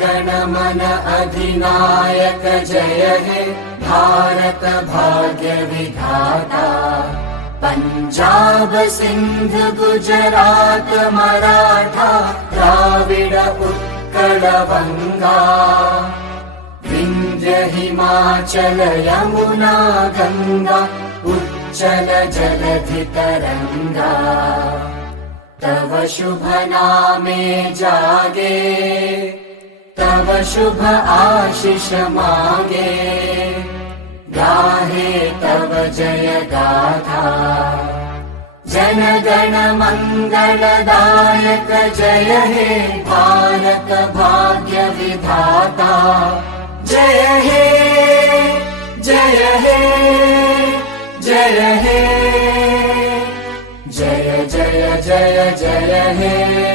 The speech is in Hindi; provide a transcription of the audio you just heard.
गण मन अधिनायक जय हे भारत भाग्य विधाता। पंजाब सिंध गुजरात मराठा द्राविड उत्कल बंगा। विंध्य हिमाचल यमुना गंगा उच्चल जलधि तरंगा। तव शुभ नामे जागे तव शुभ आशीष मांगे। गाहे तव जय गाथा जन गण मंगलदायक जय हे भारत भाग्य विधाता। जय हे जय हे जय हे जय जय जय जय हे।